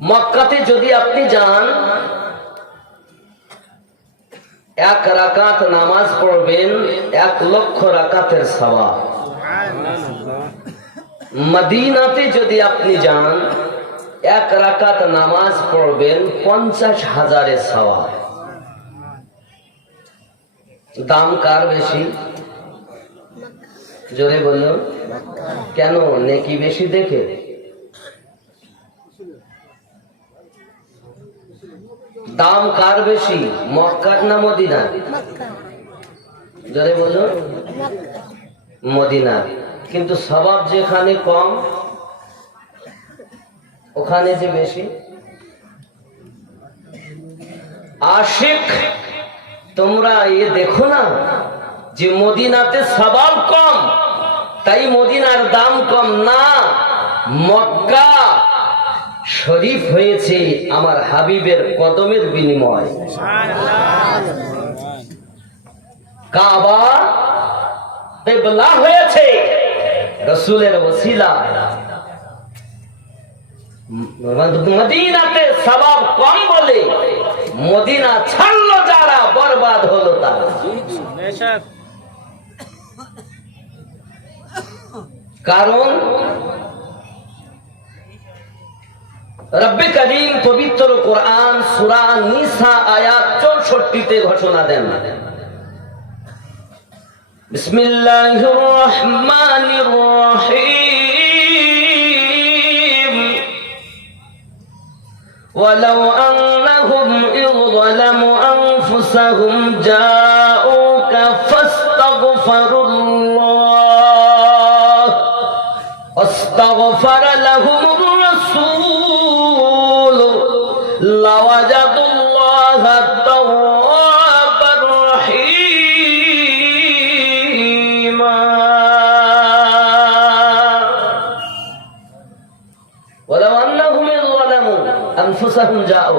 মক্কাতে যদি আপনি যান, 1 রাকাত নামাজ পড়বেন 1 লক্ষ রাকাতের সওয়াব। মদিনাতে যদি আপনি যান, 1 রাকাত নামাজ পড়বেন 50,000 সওয়াব। দাম কার বেশি? জোরে বলুন। কেন? নেকি বেশি দেখে? দাম কার বেশি, মক্কার না মদিনা? জোরে বলুন। মদিনা। কিন্তু সওয়াব যেখানে কম ওখানে যে বেশি। আশিক তোমরা দেখো না যে মদিনাতে সওয়াব কম, তাই মদিনার দাম কম না। মক্কা শরীফ হয়েছে আমার হাবিবের কদমের বিনিময়। কাবা কিবলা হয়েছে রাসূলের ওসিলা। মদিনাতে সওয়াব কম বলে মদিনা ছাড়লো যারা, বরবাদ হলো তারা। কারণ রব্বে করিম পবিত্র কোরআন সূরা নিসা আয়াত 64 ঘোষণা দেন, বিসমিল্লাহির রহমানির রহিম, ওয়ালাউ আন্নাহুম ইযলামু আনফুসাহুম জাউকা ফাস্তাগফিরুল্লাহ ওয়াস্তাগফারা লাহুমুর রাসূল লাওয়াজাদুল্লাহা তাওয়াবার রহিমা। ওয়ালাউ আন্নাহুম ইযলামু अनफुसहुम जाओ,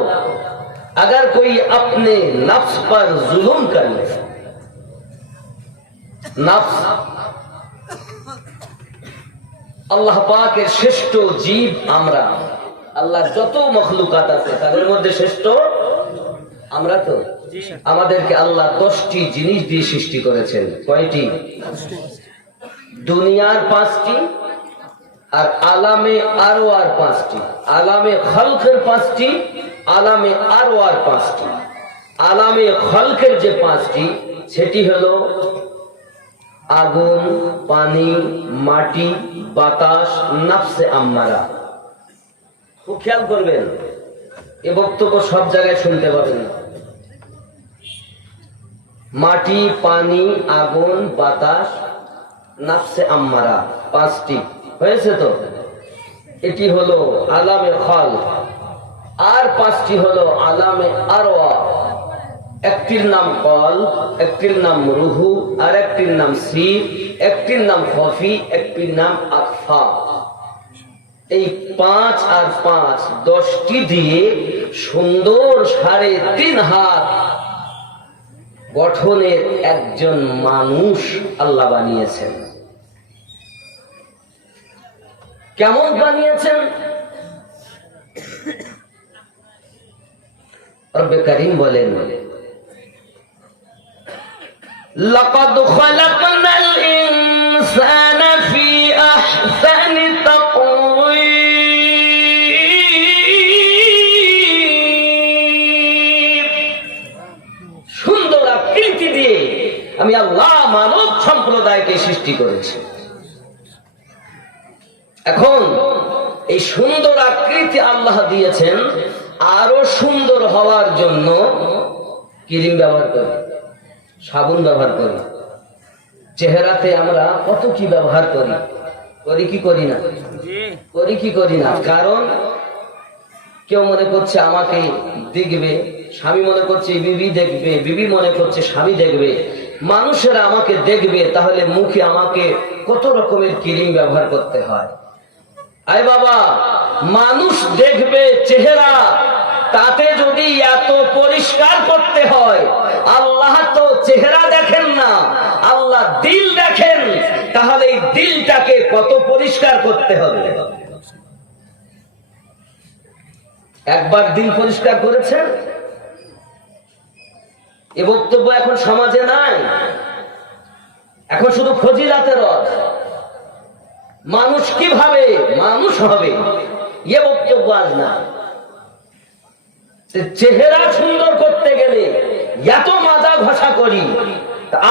अगर कोई अपने नफ्स पर जुल्म कर ले, नफ्स আল্লাহ পাকের শ্রেষ্ঠ জীব আমরা, আল্লাহর যত মখলুকাত আছে তাদের মধ্যে শ্রেষ্ঠ আমরা। তো আমাদেরকে আল্লাহ 10টি জিনিস দিয়ে সৃষ্টি করেছেন। কয়টি? দুনিয়ার 5টি, আর আলামে আরওয়ার 5টি, আলামে খালকের 5টি, আলামে আরওয়ার 5টি। আলামে খালকের যে 5টি সেটি হলো আগুন, পানি, মাটি, বাতাস, নফসে আম্মারা। খুব খেয়াল করবেন, এ বক্তব্য সব জায়গায় শুনতে পাবেন না। মাটি, পানি, আগুন, বাতাস, নফসে আম্মারা 5টি হয়েছে। তো এটি হলো আলামে খাল। আর 5টি হলো আলামে আরওয়া। একটির নাম কল, একটির নাম রুহু, আর একটির নাম সির, একটির নাম খফি, একটির নাম আকফা। এই 5 আর 5 10টি দিয়ে সুন্দর 3.5 হাত গঠনের একজন মানুষ আল্লাহ বানিয়েছেন। কেমন বানিয়েছেন? রব্বে করিম বলেন, লাকাদ খালাকনাল ইনসানা ফি আহসানি তাকওয়ীম। সুন্দর আকৃতি দিয়ে আমি আল্লাহ মানব সম্প্রদায়কে সৃষ্টি করেছি। এখন এই সুন্দর আকৃতি আল্লাহ দিয়েছেন, আরো সুন্দর হওয়ার জন্য ক্রিম ব্যবহার করি, সাবান ব্যবহার করি। চেহারাতে আমরা কত কি ব্যবহার করি, করি কি করি না? করি কি করি না? কারণ কেউ মনে করছে আমাকে দেখবে, স্বামী মনে করছে বিবি দেখবে, বিবি মনে করছে স্বামী দেখবে, মানুষেরা আমাকে দেখবে, তাহলে মুখে আমাকে কত রকমের ক্রিম ব্যবহার করতে হয়। আয় বাবা, মানুষ দেখবে চেহারা, তাতে যদি এত পরিষ্কার করতে হয়, আল্লাহ তো চেহারা দেখেন না, আল্লাহ দিল দেখেন। তাহলে এই দিলটাকে কত পরিষ্কার করতে হবে। একবার দিল পরিষ্কার করেছেন? এ বক্তব্য এখন সমাজে নাই। এখন শুধু ফজিলাতের রস, মানুষ কিভাবে মানুষ হবে এ বক্তব্য আজ না। চেহারা সুন্দর করতে গেলে এত মাজা ঘষা করি,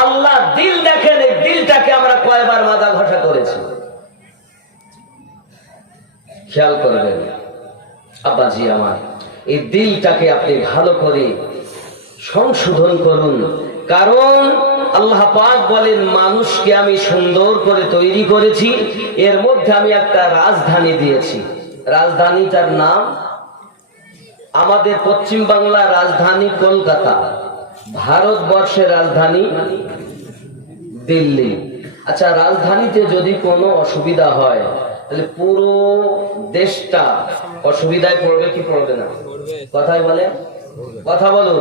আল্লাহ দিল দেখেন, এই দিলটাকে আমরা কয়বার মাজা ঘষা করেছি খেয়াল করবেন। আব্বাজি আমার, এই দিলটাকে আপনি ভালো করে সংশোধন করুন, কারণ আল্লাহ পাক বলেন মানুষকে আমি সুন্দর করে তৈরি করেছি, এর মধ্যে আমি একটা রাজধানী দিয়েছি। রাজধানীটার নাম, আমাদের পশ্চিম বাংলার রাজধানী কলকাতা, ভারতবর্ষের রাজধানী দিল্লি। আচ্ছা, রাজধানীতে যদি কোনো অসুবিধা হয় তাহলে পুরো দেশটা অসুবিধায় পড়বে কি পড়বে না? কথাই বলে, কথা বলুন।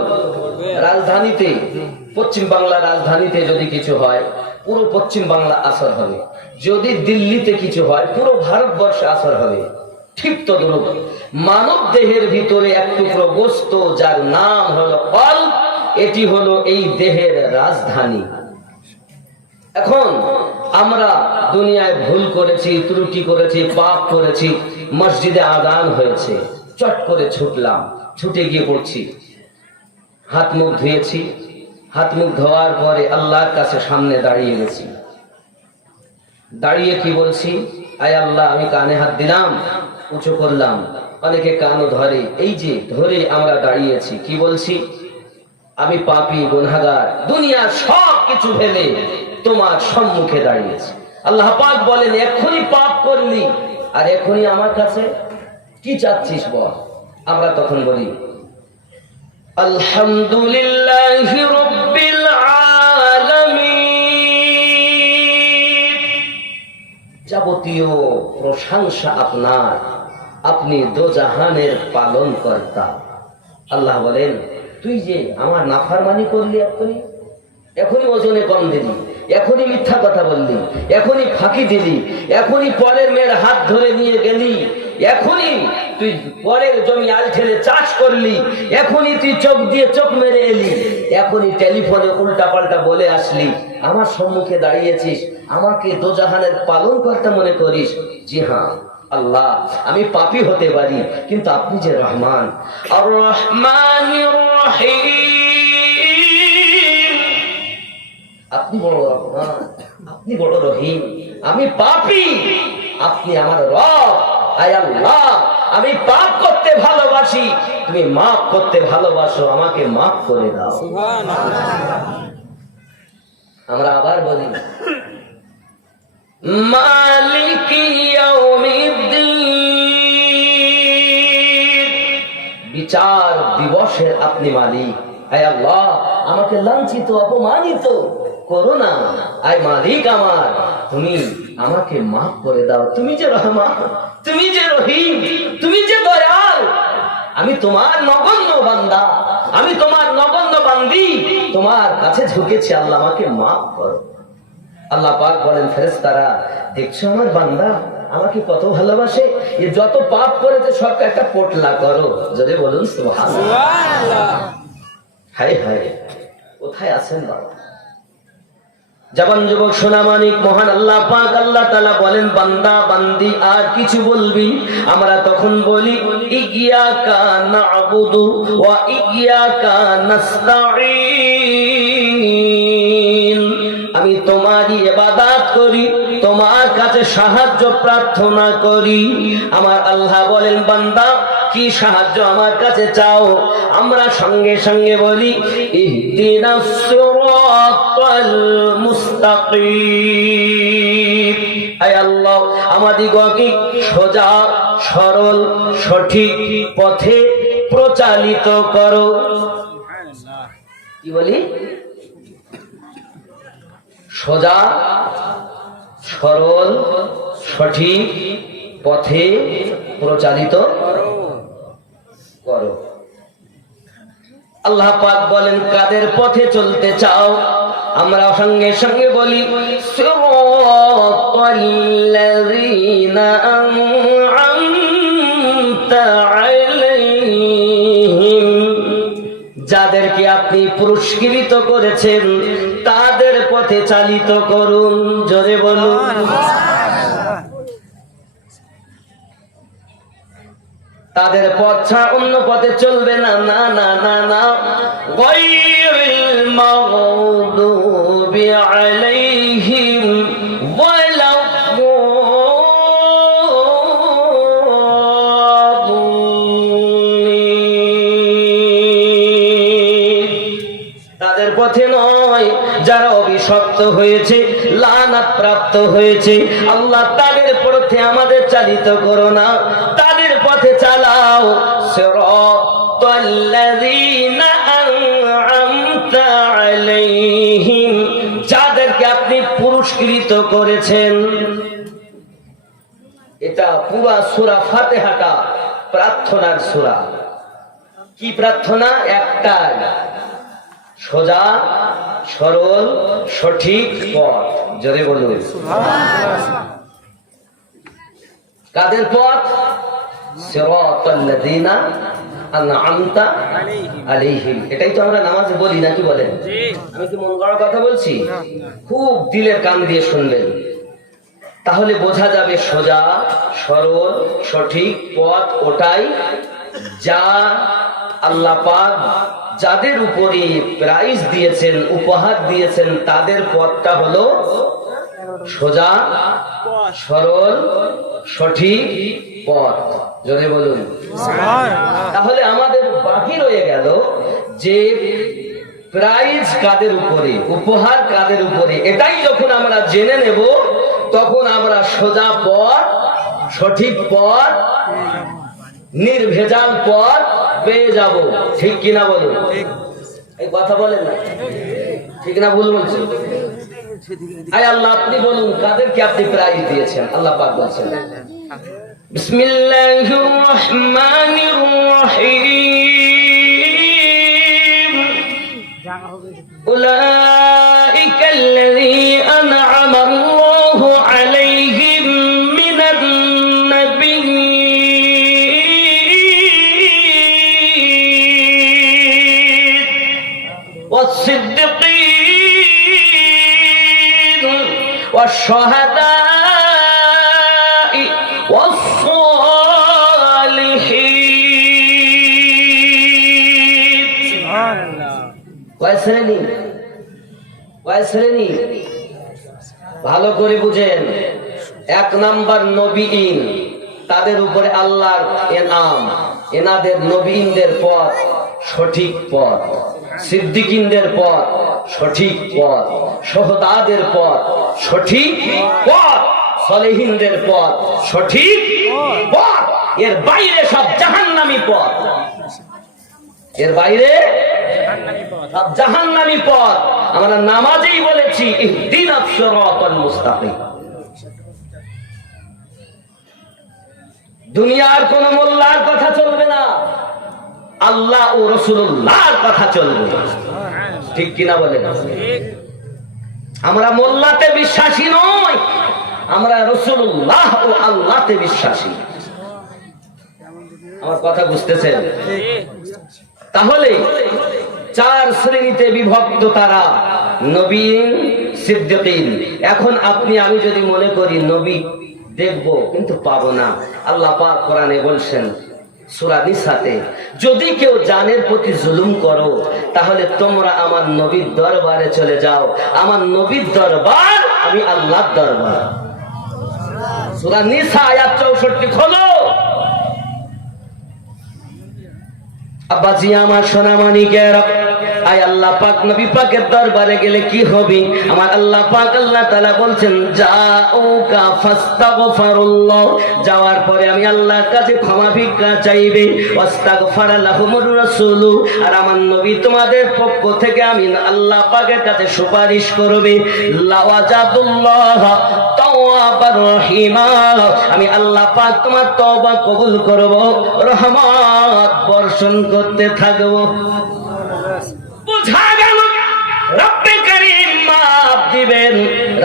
রাজধানীতে, পশ্চিম বাংলার রাজধানীতে যদি কিছু হয় পুরো পশ্চিম বাংলা আসর হবে, যদি দিল্লিতে কিছু হয় পুরো ভারতবর্ষে আসর হবে। ঠিক তদ্রূপ মানব দেহের ভিতরে এক টুকরো বস্তু যার নাম হলো কল্ব, এটি হলো এই দেহের রাজধানী। এখন আমরা দুনিয়ায় ভুল করেছি, ত্রুটি করেছি, পাপ করেছি, মসজিদে আযান হয়েছে, চট করে ছুটলাম, ছুটে গিয়ে পড়ছি, হাত মুখ ধুয়েছি, হাত মুখ ধোয়ার পরে আল্লাহর কাছে সামনে দাঁড়িয়ে গেছি। দাঁড়িয়ে কি বলছি? আয় আল্লাহ, আমি কানে হাত দিলাম, উঁচু করলাম। অনেকে কানও ধরে, এই যে ধরে আমরা দাঁড়িয়েছি, কি বলছি? আমি পাপী গুনাহগার, দুনিয়ার সব কিছু ফেলে তোমার সম্মুখে দাঁড়িয়েছি। আল্লাহ পাক বলেন, এখনই পাপ করলি আর এখনই আমার কাছে কি চাচ্ছিস বল? আমরা তখন বলি আলহামদুলিল্লাহি রাব্বিল আলামিন, যাবতীয় প্রশংসা আপনার, আপনি দোজাহানের পালন কর্তা। আল্লাহ বলেন, তুই যে আমার নাফরমানি করলি, এখনই ওজনে কম দিলি, এখনই মিথ্যা কথা বললি, এখনই ফাঁকি দিলি, এখনই পরের মেয়ের হাত ধরে নিয়ে গেলি, এখনই তুই পরের জমি আল ঠেলে চাষ করলি, এখনই তুই চোখ দিয়ে চোখ মেরে এলি, এখনই টেলিফোনে উল্টা পাল্টা বলে আসলি, আমার সম্মুখে দাঁড়িয়েছিস, আমাকে দোজাহানের পালন করতে মনে করিস। জি হ্যাঁ আল্লাহ, আমি পাপী হতে পারি, কিন্তু আপনি যে রহমান, আর রহমানির রহিম, আপনি বড় রহমান, আপনি বড় রহিম। আমি পাপী, আপনি আমার রব। আয় আল্লাহ, আমি পাপ করতে ভালোবাসি, তুমি মাফ করতে ভালোবাসো, আমাকে মাফ করে দাও। আমরা আবার বলি মালিকি ইয়াউমিদ্দিন, বিচার দিবসের আপনি মালিক। আয় আল্লাহ, আমাকে লাঞ্ছিত অপমানিত করো না। আয় মালিক আমার, তুমি আমাকে মাফ করে দাও। তুমি যে রহমান, তুমি যে রহিম, তুমি যে দয়াল, আমি তোমার নগণ্য বান্দা, আমি তোমার নগণ্য বান্দি, তোমার কাছে ঝুঁকেছি। আল্লাহ আমাকে মাফ করো। আল্লাহ পাক বলেন, ফেরেশতারা দেখছো আমার বান্দা আমাকে কত ভালোবাসে, এ যত পাপ করেছে সবকে একটা পোটলা করো। যদি বলুন সুবহানাল্লাহ। হায় হায়, কোথায় আছেন বাবা? জবান যুবক সোনা মানিক, মহান আল্লাহ পাক আল্লাহ তাআলা বলেন, বান্দা বান্দি আর কিছু বলবি? আমরা তখন বলি ইয়্যাকা না'বুদু ওয়া ইয়্যাকা নাস্তাঈন, আমি তোমারই ইবাদত করি, তোমার কাছে সাহায্য প্রার্থনা করি। আমার আল্লাহ বলেন, বান্দা কি সাহায্য আমার কাছে চাও? আমরা সঙ্গে সঙ্গে বলি ইহদিনাস সিরাতাল মুস্তাকিম, আয় আল্লাহ আমাদিগকে সোজা সরল সঠিক পথে প্রচালিত করো। কি বলি? সোজা সরল সঠিক পথে প্রচালিত করো। আল্লাহ পাক বলেন, কাদের পথে চলতে চাও? আমরা সঙ্গে সঙ্গে বলি সিরাতাল্লাযীনা আন'আমতা আলাইহিম আপনি পুরস্কৃত করেছেন তাদের পথে চালিত করুন। জোরে বলুন। তাদের পথ ছাড়া অন্য পথে চলবে না। না না না না, গায়রিল মাগদুবি আলাইহিম তাদের পথে নয় যারা অভিশপ্ত হয়েছে, লানাত প্রাপ্ত হয়েছে। আল্লাহ তাদের পথে আমাদের চালিত করো না, তাদের পথে চালাও। সিরাতাল্লাযীনা আন'আমতা আলাইহিম, যাদেরকে আপনি পুরস্কৃত করেছেন। এটা পুরা সূরা ফাতিহাটা প্রার্থনার সূরা। কি প্রার্থনা? একটাই, সোজা সরল সঠিক পথ। জোরে বলুন। কাদের পথ? সিরাতাল্লাযীনা আন'আমতা আলাইহিম। এটাই তো আমরা নামাজে বলি, নাকি বলেন? আমি কি মন গড়া কথা বলছি? খুব দিলের কান দিয়ে শুনবেন, তাহলে বোঝা যাবে সোজা সরল সঠিক পথ ওটাই যা আল্লাহ পাক যাদের উপরে প্রাইজ দিয়েছেন, উপহার দিয়েছেন, তাদের পথটা হলো সোজা সরল সঠিক পথ। জোরে বলুন। তাহলে আমাদের বাকি রয়ে গেল যে প্রাইজ কাদের উপরে, উপহার কাদের উপরে। এটাই যখন আমরা জেনে নেব তখন আমরা সোজা পথ, সঠিক পথ, নির্ভেজাল পথ পেয়ে যাব। ঠিক কিনা বলুন? এই কথা বলেন না, ঠিক না ভুল বলছেন? আয় আল্লাহ, আপনি বলুন কাদেরকে আপনি প্রাইজ দিয়েছেন? আল্লাহ পাক বলছেন, বিসমিল্লাহির রহমানির রহিম, উলাইকাল্লাযীনা আন'আমা আল্লাহু আলাইহিম মিনান নাবিয়্যিন ওয়াস-সিদ্দীকীন ওয়াশ-শুহাদা'i ওয়াস-সালিহিন। সুবহানাল্লাহ। কয় শ্রেণী? কয় শ্রেণী? ভালো করে বুঝেন। এক নাম্বার নবীন, তাদের উপরে আল্লাহর এনাম, এনাদের নবীনদের পথ সঠিক পথ, সিদ্দিকিনদের পথ সঠিক পথ, শুহাদাদের পথ সঠিক পথ, সালেহিনদের পথ সঠিক পথ। এর বাইরে সব জাহান্নামী পথ, এর বাইরে সব জাহান্নামী পথ। আমরা নামাজেই বলেছি ইহদিনাস সিরাতাল মুস্তাকিম। দুনিয়ার কোন মোল্লার কথা চলবে না, আল্লাহ ও রাসূলুল্লাহর কথা চলবে। ঠিক কিনা বলেন? আমরা মোল্লাতে বিশ্বাসী নই, আমরা রাসূলুল্লাহ ও আল্লাহতে বিশ্বাসী। আমার কথা বুঝতেছেন? তাহলে চার শ্রেণীতে বিভক্ত তারা, নবীন, সিদ্দিকিন। এখন আপনি আমি যদি মনে করি নবী দেখবো কিন্তু পাবো না, আল্লাহ পাক কোরআনে বলছেন সূরা নিসাতে, যদি কেউ জানের প্রতি জুলুম করো তাহলে তোমরা আমার নবীর দরবারে চলে যাও। আমার নবীর দরবার আমি আল্লাহর দরবার। সূরা নিসা আয়াত 64 খোলো। আব্বাজি আমার সোনামণিকেরা, আয় আল্লাহ পাক নবী পাকের দরবারে গেলে কি হবে? আমার আল্লাহ পাক আল্লাহ তাআলা বলছেন জাউকা ফাস্তাগফিরুল্লাহ, যাওয়ার পরে আমি আল্লাহর কাছে ক্ষমা ভিক্ষা চাইবে। ওয়াস্তাগফারা লাহুমুর রাসূল, আর আমার নবী তোমাদের পক্ষ থেকে আমি আল্লাহ পাকের কাছে সুপারিশ করবে। লাওয়াজাদুল্লাহ তাওয়াবার রহিমা, আমি আল্লাহ পাক তোমার তওবা কবুল করব, রহমত বর্ষণ করতে থাকবো। বুঝা গেল রব্বে কারীম মাফ মাপ দিবেন,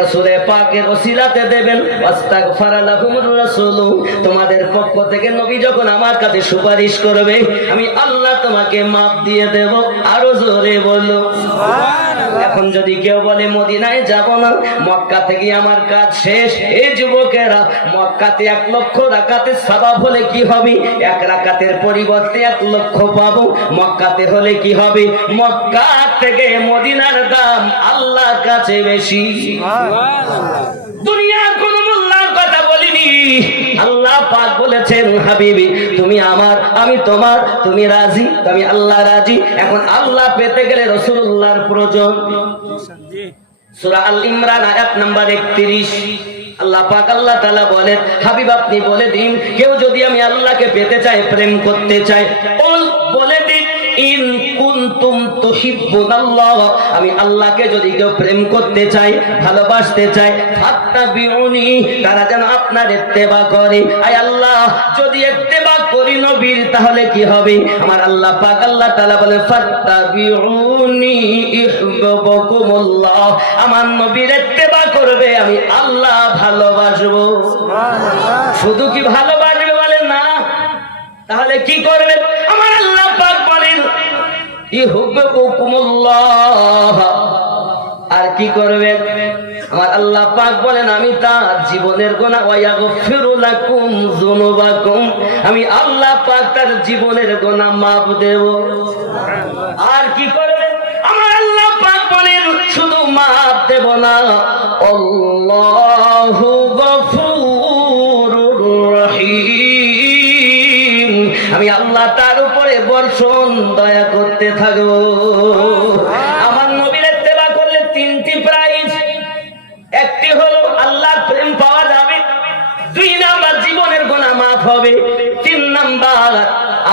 রাসূলে পাকের ওসিলাতে দেবেন। ওয়াস্তাগফারা লাহুমুর রাসূল, তোমাদের পক্ষ থেকে নবী যখন আমার কাছে সুপারিশ করবে, আমি আল্লাহ তোমাকে মাপ দিয়ে দেব। আরো জোরে বলো সুবহানাল্লাহ। এখন যদি কেউ বলে মদিনায় যাব না, মক্কা থেকে আমার কাজ শেষ, এই যুবকেরা মক্কাতে 1 লক্ষ রাকাতের সওয়াব হলে কি হবে? 1 রাকাতের পরিবর্তে 1 লক্ষ পাবো। মক্কাতে হলে কি হবে? মক্কা থেকে মদিনার দাম আল্লাহর কাছে বেশি। সুবহানাল্লাহ। দুনিয়ার কোন মোল্লার কথা বলিনি, আল্লাহ পাক বলেছেন হাবিবি তুমি আমার, আমি তোমার, তুমি রাজি, আমি আল্লাহ রাজি। এখন আল্লাহ পেতে গেলে রাসূলুল্লাহর প্রয়োজন। সূরা আল ইমরান আয়াত নাম্বার 31 আল্লাহ পাক আল্লাহ তাআলা বলেন হাবিব আপনি বলে দিন, কেউ যদি আমি আল্লাহকে পেতে চায়, প্রেম করতে চায়, বলে দিন ইন কুনতুম তুহিব্বুনাল্লাহ, আমি আল্লাহকে যদি কেউ প্রেম করতে চায়, ভালোবাসতে চায়, ফাত্তাবিউনি, তারা যেন আপনার ইত্তেবা করে। আয় আল্লাহ যদি ইত্তেবা করি নবীর, তাহলে কি হবে? আমার আল্লাহ পাক আল্লাহ তাআলা বলে ফাত্তাবিউনি ইউহিব্বুকুমুল্লাহ, আমার নবীর ইত্তেবা করবে, আমি আল্লাহ ভালোবাসবো। সুবহানাল্লাহ। শুধু কি ভালোবাসবে বলে না, তাহলে কি করবে? আমার আল্লাহ পাক বলেন ইউহিব্বুকুমুল্লাহ, আর কি করবে? আমার আল্লাহ পাক বলেন আমি তার জীবনের গুনাহ ওয়া ইয়াগফিরু লাকুম যুনুবাকুম, আমি আল্লাহ পাক তার জীবনের গুনাহ মাফ দেব। আর কি করবে? আমার আল্লাহ পাক বলেন শুধু মাফ দেব না, আল্লাহু গফুরুর রহিম, আমি আল্লাহ তার উপরে বর্ষণ দয়া করতে থাকবো। আমার নবীর ইত্তেবা করলে 3টি প্রাইজ। একটি হলো আল্লাহর প্রেম পাওয়া যাবে, 2 নাম্বার জীবনের গুনাহ মাফ হবে, 3 নাম্বার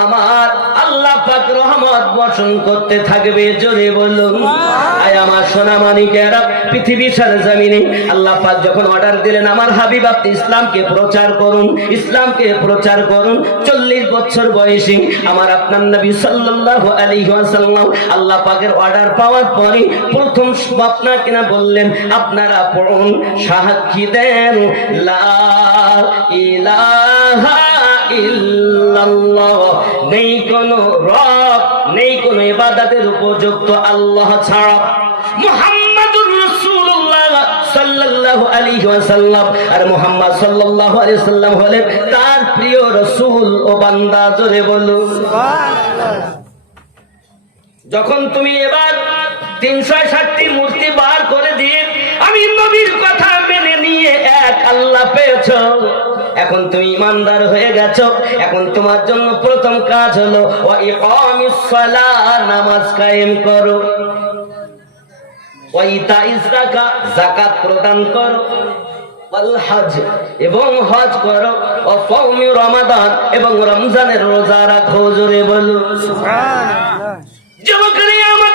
আমার আল্লাহ পাক রহমত বর্ষণ করতে থাকবে। জোরে বলুন আয় আমার সোনা মানিকেরা, পৃথিবীর সরজমিনে আল্লাহ পাক যখন অর্ডার দিলেন আমার হাবিব আপনি ইসলামকে প্রচার করুন, ইসলামকে প্রচার করুন, 40 বছর বয়সী আমার আপনার নবী সাল্লাল্লাহু আলাইহি ওয়াসাল্লাম আল্লাহ পাকের অর্ডার পাওয়ার পরে প্রথম আপনাকে না বললেন আপনারা পড়ুন, সাক্ষী দেন লা ইলাহা ইল্লাল্লাহ, নেই কোন রব, নেই কোন ইবাদতের উপযুক্ত আল্লাহ ছাড়া, মুহাম্মাদুর রাসূলুল্লাহ সাল্লাল্লাহু আলাইহি ওয়াসাল্লাম, আর মুহাম্মদ সাল্লাল্লাহু আলাইহি ওয়াসাল্লাম হলেন তার প্রিয় রাসূল ও বান্দা। জোরে বলুন সুবহানাল্লাহ। যখন তুমি এবার 360টি মূর্তি বার করে দিয়ে আমি নবীর কথা মেনে নিয়ে এক আল্লাহ পেয়েছো, এখন তুমি ইমানদার হয়ে গেছো। এখন তোমার জন্য প্রথম কাজ হলো ওয়া ইকামিস সালাহ, নামাজ কায়েম করো, ওয়া ইতাইজ যাকাত, যাকাত প্রদান করো, ওয়াল হজ, এবং হজ করো, ওয়া সাওমি রমাদান, এবং রমজানের রোজা রাখো। জোরে বলো সুবহানাল্লাহ। যুবকরা আমার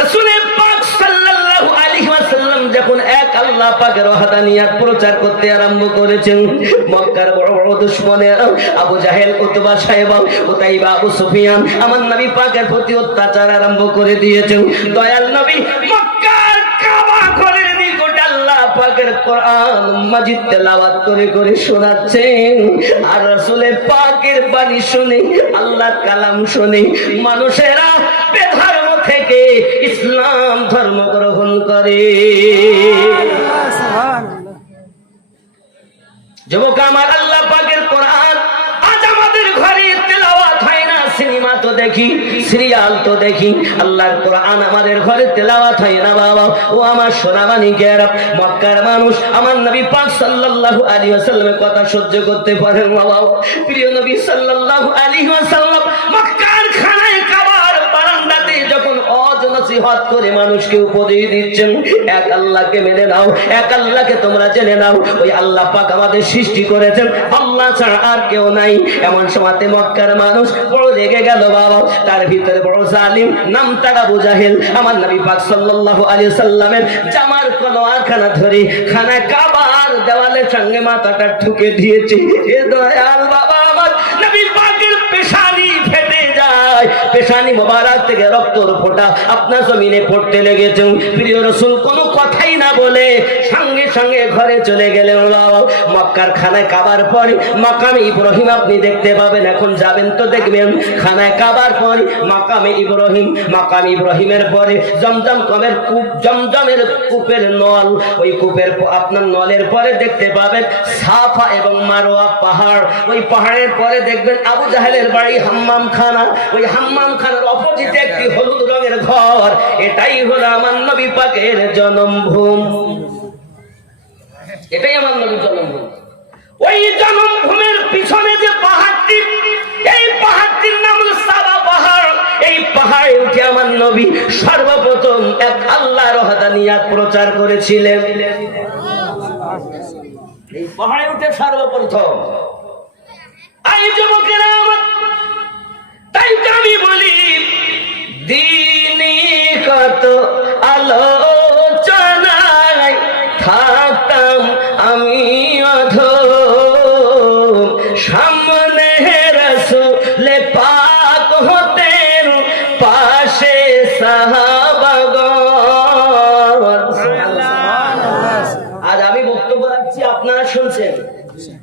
রাসূল পাক সাল্লাল্লাহু আলাইহি ওয়াসাল্লাম যখন এক আল্লাহ পাকের ওয়াহদানিয়াত প্রচার করতে আরম্ভ করেছেন, মক্কার বড় বড় দুশমনেরা আবু জাহেল, উতবা, সাইবা, উতাইবা, আবু সুফিয়ান আমার নবী পাকের প্রতি অত্যাচার আরম্ভ করে দিয়েছেন। দয়াল নবী মক্কার কাবা ঘরের নিকট আল্লাহ পাকের কোরআন মাজিদ তেলাওয়াত করে করে শোনাচ্ছেন, আর রাসূল পাকের বাণী শুনে, আল্লাহর কালাম শুনে মানুষেরা বেধর্ম থেকে ইসলাম ধর্ম গ্রহণ করে। যুবক আমার আল্লাহ পাকের কোরআন আজ আমাদের ঘরে তেলাওয়াত হয় না, সিনেমা তো দেখি, সিরিয়াল তো দেখি, আল্লাহর কোরআন আমাদের ঘরে তেলাওয়াত হয় না। বাবা ও আমার সোনা মানিকেরা, মক্কার মানুষ আমার নবী পাক সাল্লাল্লাহু আলাইহি ওয়াসাল্লামের কথা সহ্য করতে পারেন না। বাবা প্রিয় নবী সাল্লাল্লাহু আলাইহি ওয়াসাল্লাম মক্কার খানায় কাবার বারান্দাতে যখন নসিহত করে মানুষকে উপদেশ দিচ্ছেন, এক আল্লাহকে মেনে নাও, এক আল্লাহকে তোমরা জেনে নাও, ওই আল্লাহ পাক আমাদের সৃষ্টি করেছেন, আল্লাহ ছাড়া আর কেউ নাই। এমন সময়তে মক্কার মানুষ বড় রেগে গেল। বাবা তার ভিতরে বড় জালিম, নাম তার আবু জাহেল আমার নবী পাক সাল্লাল্লাহু আলাইহি সাল্লামের জামার কলারখানা ধরে খানা কাবার দেওয়ালের সঙ্গে মাথাটা ঠুকে দিয়েছে। এ দয়াল বাবা আমার নবী পাকের পেশানি ফেটে যায়, পেশানি মোবারক থেকে রক্তর ফোঁটা আপনার জমিনে পড়তে লেগেছে। প্রিয় রাসূল কোনো কথাই না বলে সঙ্গে সঙ্গে ঘরে চলে গেলেন। মক্কার খানায় কাবার পরে মাকামে ইব্রাহিম আপনি দেখতে পাবেন। এখন যাবেন তো দেখবেন খানায় কাবার পরে মাকামে ইব্রাহিমের পরে জমজমের কূপ, জমজমের কূপের নল, ওই কূপের আপনার নলের পরে দেখতে পাবেন সাফা এবং মারওয়া পাহাড়। ওই পাহাড়ের পরে দেখবেন আবু জাহেলের বাড়ি হাম্মাম খানা। ওই হাম্মাম খানার অপোজিটে একটি হলুদ রঙের ঘর। এটাই হলো আমার নবী পাকের জন্মভূমি। এটাই আমার নবীর জন্মভূমি। ওই জন্মভূমির পিছনে যে পাহাড়টি, এই পাহাড়টির নাম হলো সাবা পাহাড়। এই পাহাড়ে উঠে আমার নবী সর্বপ্রথম এক আল্লাহর ওয়াহদানিয়াত প্রচার করেছিলেন। এই পাহাড়ে উঠে সর্বপ্রথম। এই যুবকেরা আমার, তাই তো আমি বলি দিনী কত আলোচনায় থাকতাম আমি অধম, সামনে রাসূল পাক হতেন পাশে সাহাবাগণ। আজ আমি বক্তব্য রাখছি, আপনারা শুনছেন।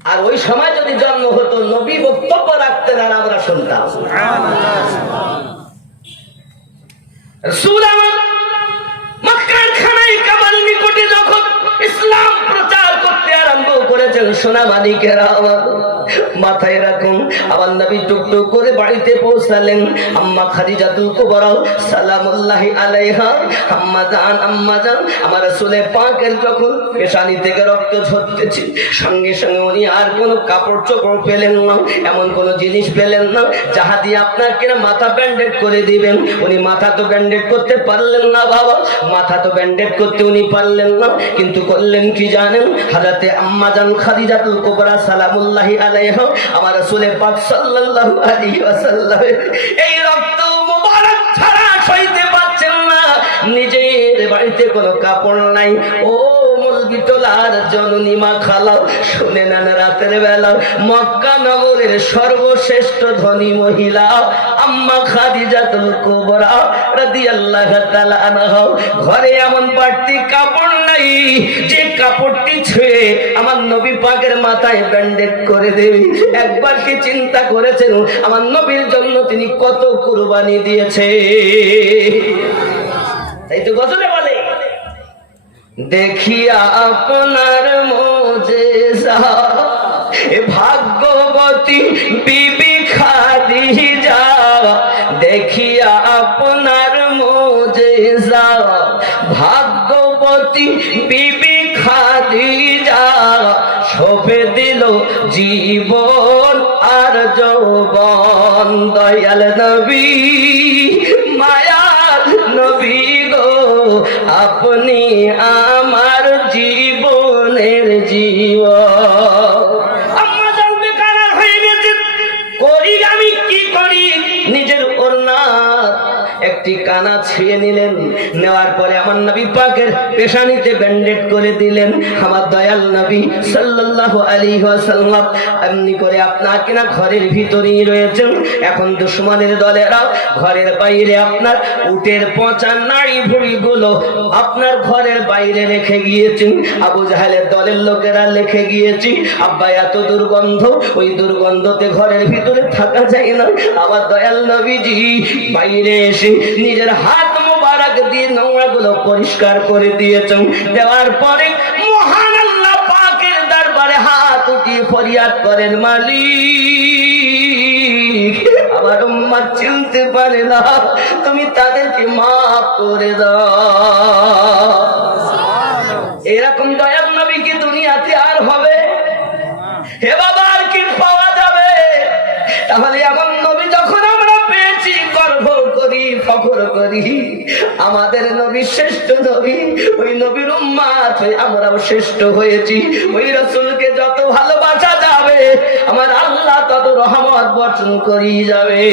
আর ওই সময় যদি জন্ম হতো নবী বক্তব্য রাখতেন আর আমরা শুনতাম। রাসূল আমার মক্কার খানায় কাবার নিকটে যখন ইসলাম প্রচার করতে আরম্ভ করেছেন, সোনা মানিকেরা আমার মাথায় রাখুন, আমার নবী টুকটুক করে বাড়িতে পৌঁছালেন। আম্মা খাদিজাতুল কুবরা সালামুল্লাহি আলাইহা, আম্মা জান আমার রাসূলের পাকের যখন পেশানি থেকে রক্ত ঝরতেছে, সঙ্গে সঙ্গে উনি আর কোনো কাপড় চোপড় পেলেন না, এমন কোনো জিনিস পেলেন না যাহা দিয়ে আপনার কিনা মাথা ব্যান্ডেড করে দিবেন। উনি মাথা তো ব্যান্ডেড করতে পারলেন না বাবা, মাথা তো ব্যান্ডেড করতে উনি পারলেন না, কিন্তু করলেন কি জানেন? হযরতে আম্মা জান খাদিজাতুল কুবরা সালামুল্লাহি আলাইহা আমার রাসূলের পাক সাল্লাল্লাহু আলাইহি ওয়াসাল্লাম এই রক্ত মুবারক ছাড়া সইতে পারছেন না। নিজের বাড়িতে কোনো কাপড় নাই। ও মুলগিটোলার জননী মা খালাও, শুনে নেন, রাতের বেলা মক্কা নগরের সর্বশ্রেষ্ঠ ধনী মহিলা আম্মা খাদিজাতুল কুবরা রাদিয়াল্লাহু তাআলা আনহা ঘরে এমন বাড়তি কাপড় নাই যে কাপড়টি ছুঁয়ে আমার নবী পাকের মাথায় ব্যান্ডেজ করে দেবে। একবার কি চিন্তা করেছেন আমার নবীর জন্য তিনি কত কুরবানি দিয়েছে? তাই তো গজলে বলে, দেখিয়া আপনার মুজিজা ভাগ্যবতী বিবি খাদিজা, দেখিয়া আপনার মুজিজা ভাগ্যবতী বিবি খাদিজা, সঁপে দিল জীবন আর যৌবন। দয়াল নবী মায়ার নবী গো, আপনি আমার জীবনের জীবন। আমরা জানবে কারা হয়ে গেছে, করি আমি কি করি? নিজের ওড়না একটি কানা ছিঁড়ে নিলেন, নেওয়ার পরে আমার নবী পাকের পেশানিতে ব্যান্ডেড করে দিলেন। আমার দয়াল নবী সাল্লাল্লাহু আলাইহি ওয়াসাল্লাম এমনি করে আপনার কিনা ঘরের ভিতরেই রয়েছেন। এখন দুশমনের দলেরা ঘরের বাইরে আপনার উটের পচা নাড়ি ভুঁড়িগুলো আপনার ঘরের বাইরে রেখে গিয়েছেন। আবু জাহেলের দলের লোকেরা রেখে গিয়েছে। আব্বা এত দুর্গন্ধ, ওই দুর্গন্ধতে ঘরের ভিতরে থাকা যায় না। আমার দয়াল নবীজি বাইরে এসে নিজের হাত মোবারক দিয়ে নোংরাগুলো পরিষ্কার করে দিয়েছেন। দেওয়ার পরে মহান আল্লাহ পাকের দরবারে হাত উঠিয়ে ফরিয়াদ করেন, মালিক আমার উম্মত চিনতে পারে না, তুমি তাদেরকে মাফ করে দাও। এরকম দয়াল নবী কি দুনিয়াতে আর হবে? হে বাবা, আর কি পাওয়া যাবে? তাহলে এমন নবী যখন আমরা পেয়েছি, গর্ব করি, ফখর করি। আমাদের নবী শ্রেষ্ঠ নবী, ওই নবীর উম্মত হয়ে আমরাও শ্রেষ্ঠ হয়েছি। ওই রাসূলকে যত ভালোবাসা যাবে আমার আল্লাহ তত রহমত বর্ষণ করি যাবে।